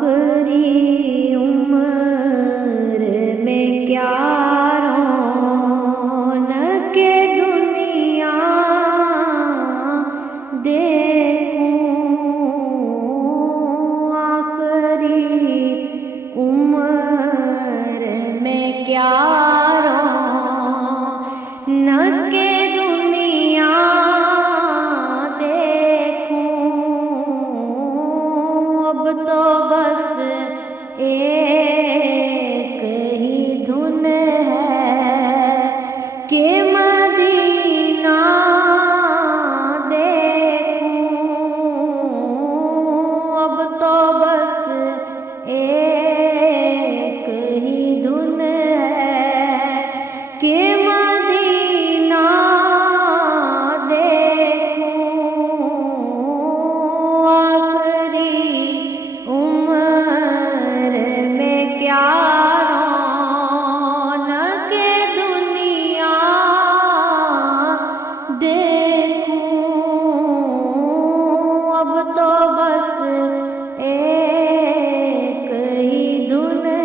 آخری عمر میں کیا رونق دنیا دیکھوں، آخری عمر میں کیا رونق دنیا دیکھوں، اب تو بس ایک ہی دھن ہے کہ مدینہ دیکھوں، اب تو بس ایک ہی دھن ہے کہ مدینہ دیکھوں، آخری عمر میں کیا رونق دنیا دیکھوں، اب تو بس ایک ہی دھن ہے۔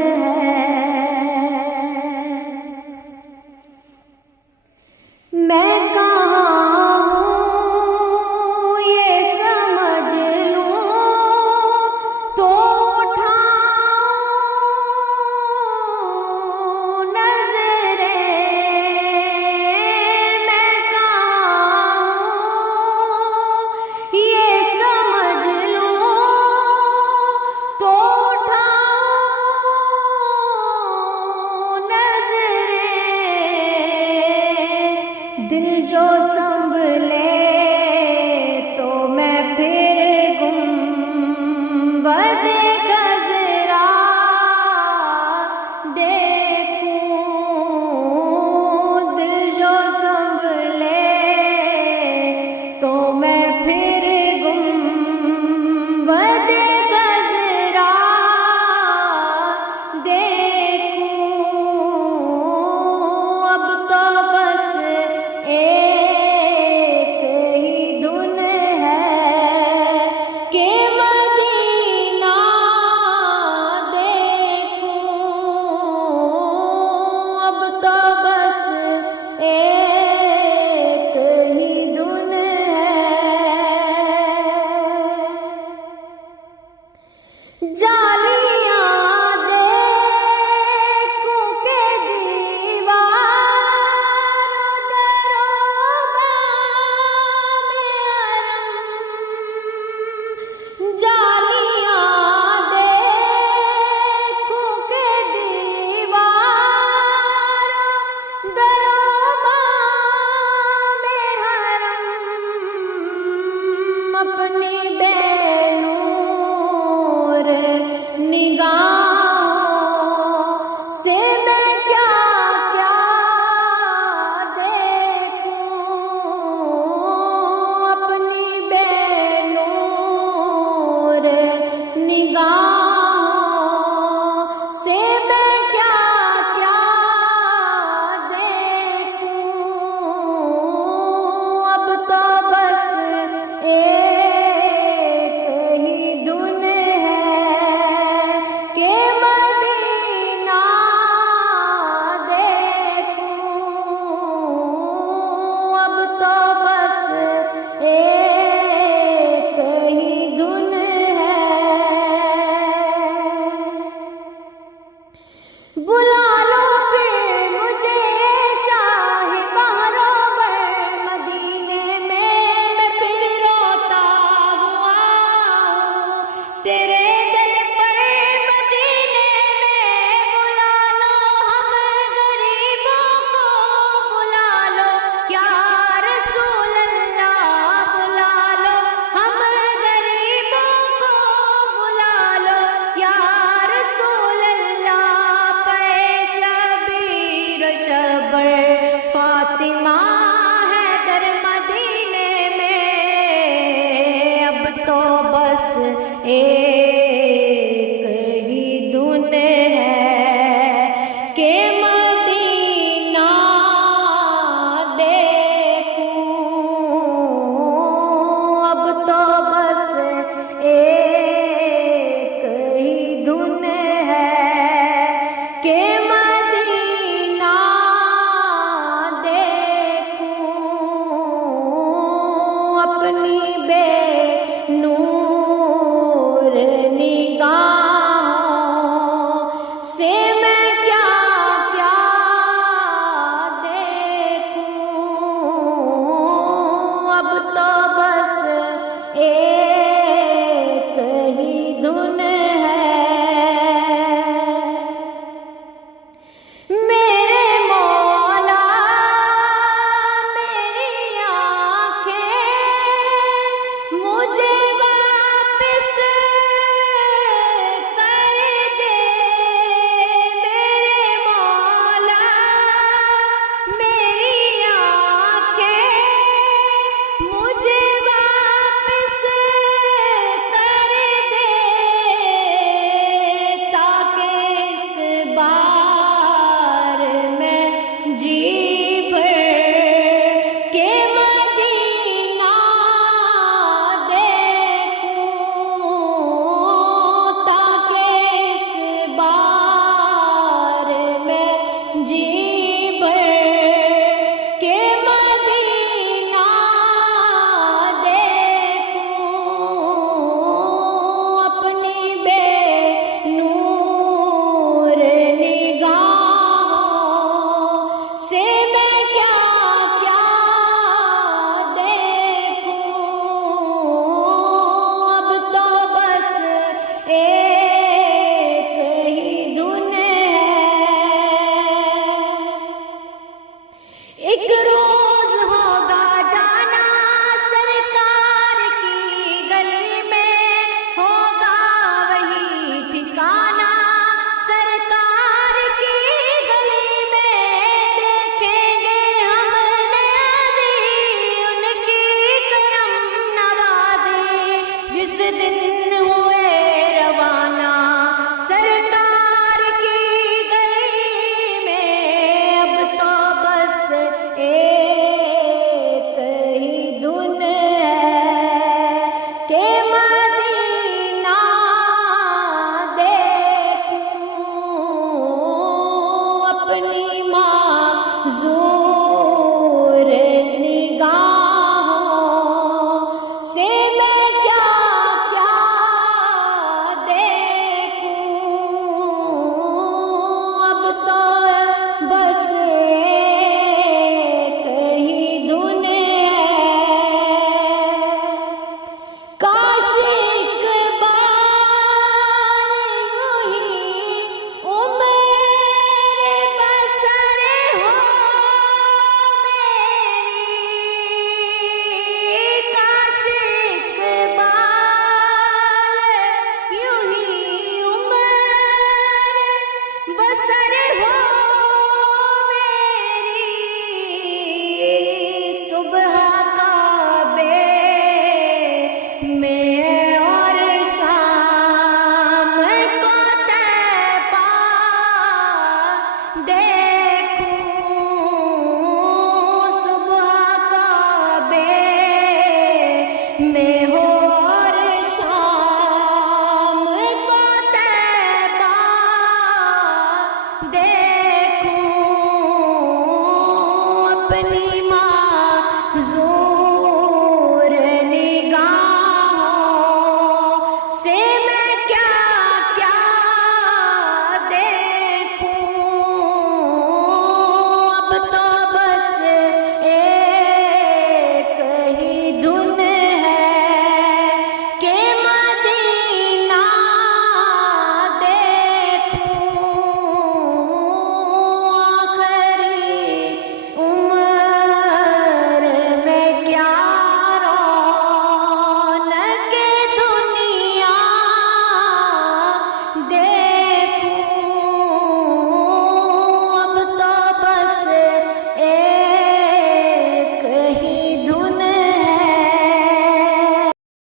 میں کہاں ہوں یہ سمجھ لوں تو اٹھاؤں نظریں، میں کہاں ہوں یہ سمجھ لوں تو اٹھاؤں نظریں، دل جو سنبھلے تو میں پھر گنبد خضرا دیکھوں، دل جو سنبھلے تو میں پھر گنبد خضرا دیکھوں، اب تو بس ایک ہی دھن ہے کہ مدینہ دیکھوں، اب تو بس ایک ہی دھن ہے۔ جالیاں دیکھوں کہ دیواروں در و بام حرم، جالیاں دیکھوں کہ دیواروں در و بام حرم، اپنی بے نور نگاہوں سے میں کیا کیا دیکھوں، اپنی بے نور نگاہوں سے میں کیا کیا دیکھوں، اب تو بس ایک ہی دھن ہے کہ مدینہ دیکھوں، اب تو بس ایک ہی دھن ہے۔ بلا لو پھر مجھے صاحباں روبر مدینے میں پھر روتا ہوا ہوں، تیرے